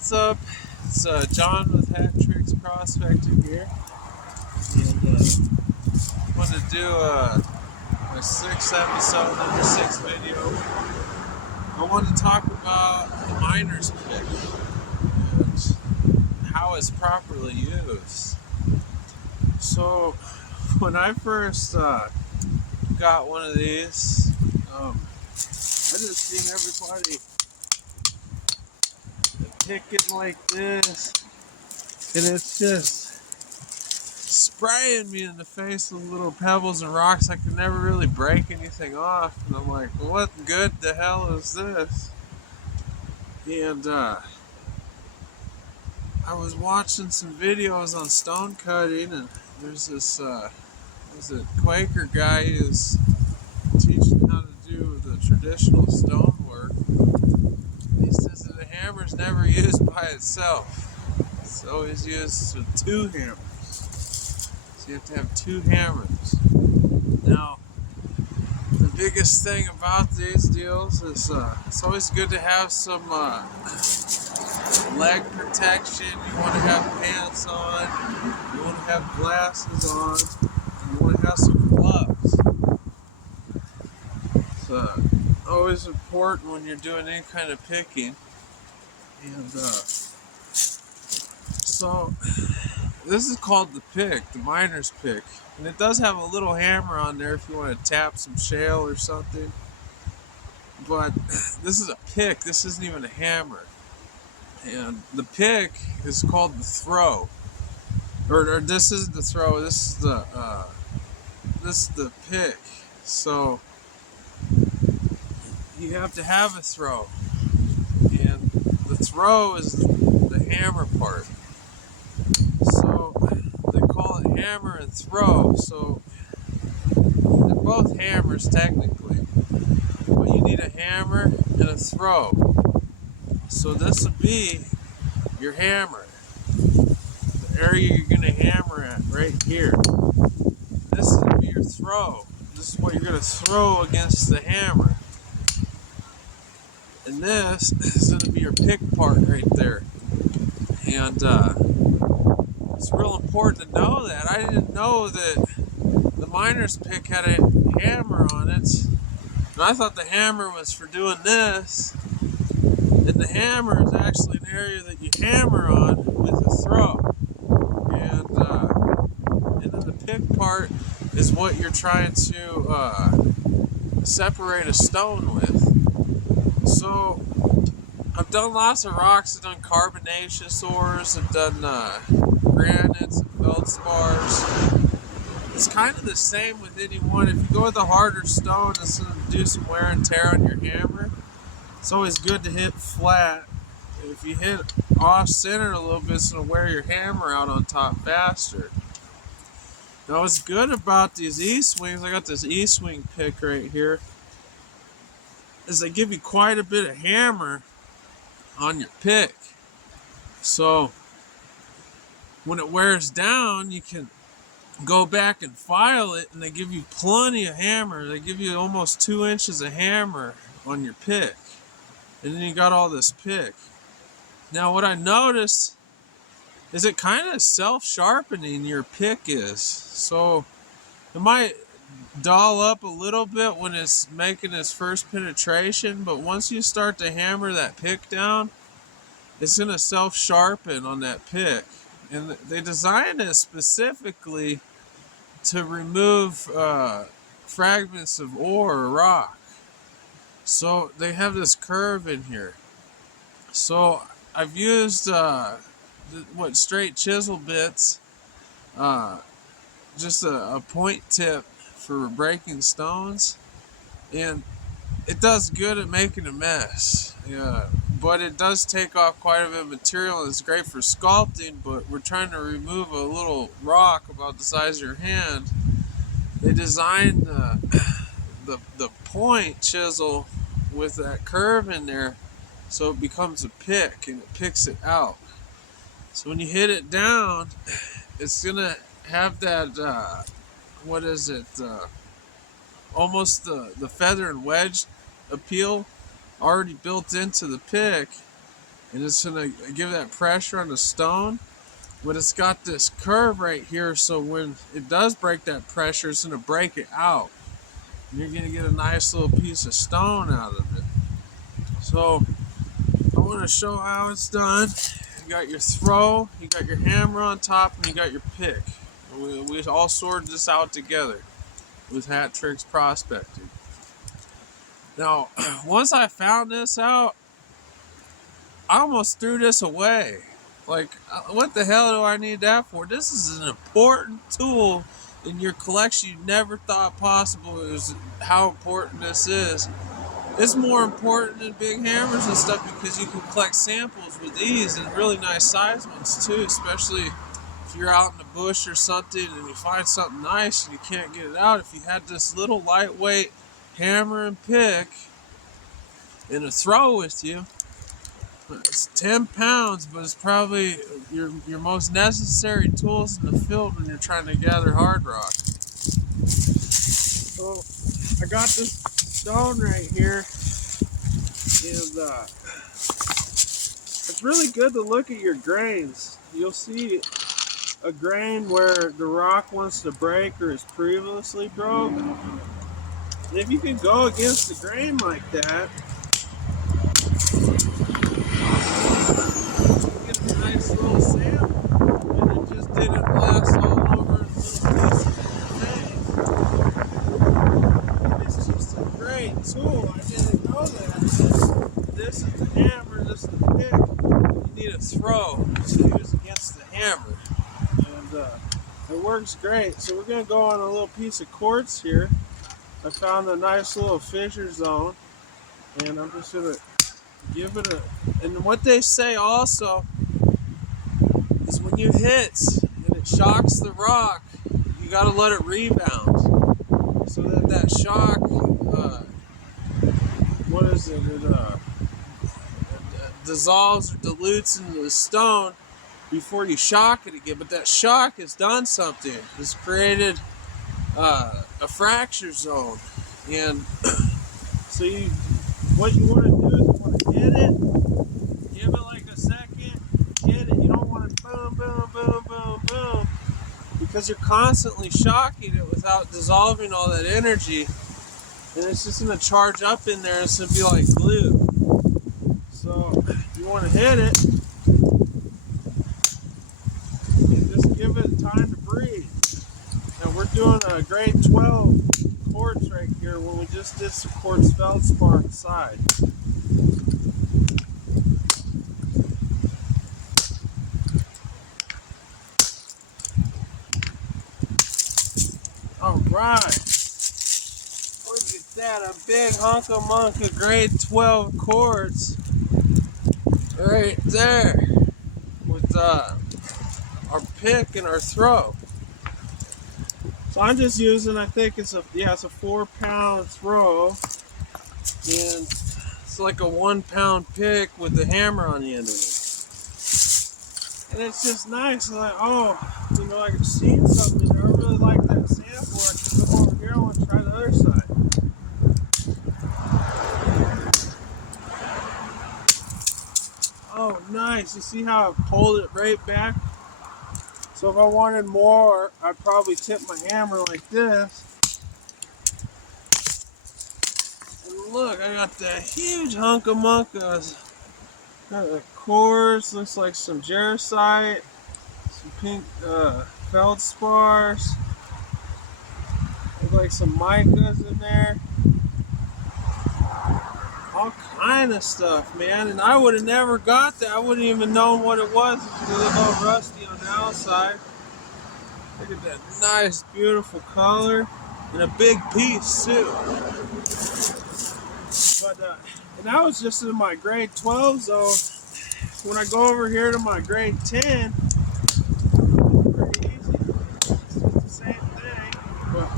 what's up? It's John with Hat Tricks Prospecting here, and wanted to do my sixth episode, number six video. I wanted to talk about the miner's pick and how it's properly used. So, when I first got one of these, I just seen everybody pick it like this, and it's just spraying me in the face with little pebbles and rocks. I could never really break anything off, and I'm like, well, what good the hell is this? And I was watching some videos on stone cutting, and there's this was it Quaker guy who's teaching how to do the traditional stonework. He says that a hammer's never used by itself. It's always used with two hammers. So you have to have two hammers. Now, the biggest thing about these deals is it's always good to have some leg protection. You want to have pants on, you want to have glasses on, and you want to have some gloves. It's always important when you're doing any kind of picking. And so this is called the pick, the miner's pick. And it does have a little hammer on there if you want to tap some shale or something. But this is a pick, this isn't even a hammer. And the pick is called the throw. Or this isn't the throw, this is the pick. So you have to have a throw. And the throw is the hammer part. So they call it hammer and throw. So they're both hammers technically, but you need a hammer and a throw. So this would be your hammer, the area you're going to hammer at right here. This is going to be your throw. This is what you're going to throw against the hammer. And this is going to be your pick part right there. And it's real important to know that. I didn't know that the miner's pick had a hammer on it. And I thought the hammer was for doing this. And the hammer is actually an area that you hammer on with a throw. And then the pick part is what you're trying to separate a stone with. So I've done lots of rocks. I've done carbonaceous ores. I've done granites and feldspars. It's kind of the same with any one. If you go with a harder stone, it's going to do some wear and tear on your hammer. It's always good to hit flat. If you hit off center a little bit, it's going to wear your hammer out on top faster. Now, what's good about these E-swings, I got this E-swing pick right here, is they give you quite a bit of hammer on your pick. So when it wears down, you can go back and file it, and they give you plenty of hammer. They give you almost 2 inches of hammer on your pick. And then you got all this pick. Now what I noticed is it kind of self-sharpening your pick is. So it might dull up a little bit when it's making its first penetration, but once you start to hammer that pick down, it's going to self-sharpen on that pick. And they designed it specifically to remove fragments of ore or rock. So they have this curve in here. So I've used straight chisel bits, just a point tip for breaking stones, and it does good at making a mess. Yeah, but it does take off quite a bit of material, and it's great for sculpting. But we're trying to remove a little rock about the size of your hand. They designed the point chisel with that curve in there, so it becomes a pick and it picks it out. So when you hit it down, it's gonna have that almost the feather and wedge appeal already built into the pick, and it's gonna give that pressure on the stone. But it's got this curve right here, so when it does break that pressure, it's gonna break it out. And you're gonna get a nice little piece of stone out of it. So I want to show how it's done. You got your throw, you got your hammer on top, and you got your pick. We all sorted this out together with Hat Tricks Prospecting. Now, once I found this out, I almost threw this away. Like, what the hell do I need that for? This is an important tool in your collection you never thought possible. Is how important this is. It's more important than big hammers and stuff because you can collect samples with these and really nice size ones too, especially if you're out in the bush or something and you find something nice and you can't get it out. If you had this little lightweight hammer and pick and a throw with you, it's 10 pounds, but it's probably your most necessary tools in the field when you're trying to gather hard rock. So I got this stone right here, and it's really good to look at your grains. You'll see a grain where the rock wants to break or is previously broke. And if you can go against the grain like that, you get a nice little sample, and it just didn't blast all over little pieces in your face. And it's just a great tool. I didn't know that. This is the hammer, this is the pick. You need a throw to use against the hammer. And it works great. So we're going to go on a little piece of quartz here. I found a nice little fissure zone, and I'm just going to give it a... And what they say also is when you hit and it shocks the rock, you got to let it rebound. So that shock, what is it? It dissolves or dilutes into the stone before you shock it again. But that shock has done something. It's created a fracture zone. And so what you want to do is you want to hit it, give it like a second, hit it. You don't want to boom, boom, boom, boom, boom, because you're constantly shocking it without dissolving all that energy. And it's just going to charge up in there. It's going to be like glue. So you want to hit it and just give it time to breathe. Now we're doing a grade 12 quartz right here when we just did some quartz feldspar inside. Alright. Look at that, a big hunk of monka grade 12 quartz right there with our pick and our throw. So I'm just using, I think it's a 4-pound throw, and it's like a 1-pound pick with the hammer on the end of it. And it's just nice. Like, I've seen something there. I really like that sample. I can come over here. I want to try the other side. Oh, nice. You see how I pulled it right back? So if I wanted more, I'd probably tip my hammer like this. And look, I got that huge hunk of monkas. Got a quartz, looks like some jarosite, some pink feldspars. Looks like some micas in there. All kind of stuff, man. And I would have never got that. I wouldn't even known what it was because it was all rusty on the outside. Look at that nice, beautiful color. And a big piece, too. But, and that was just in my grade 12 zone. When I go over here to my grade 10, it's pretty easy. It's the same thing. But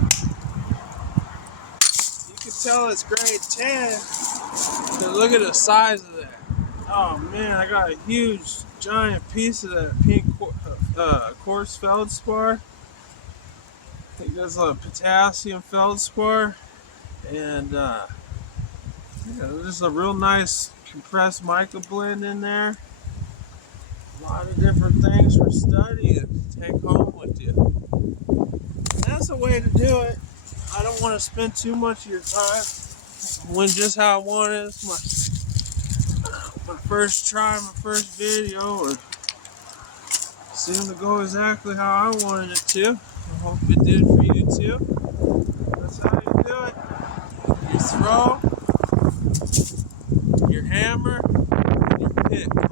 you can tell it's grade 10. Look at the size of that. Oh man, I got a huge, giant piece of that pink quartz feldspar. I think that's a potassium feldspar. And Yeah, there's a real nice compressed mica blend in there. A lot of different things for study to take home with you. That's a way to do it. I don't want to spend too much of your time. When just how I want it. It's my first try, my first video, or seemed to go exactly how I wanted it to. I hope it did for you too. That's how you do it. You throw your hammer and your pick.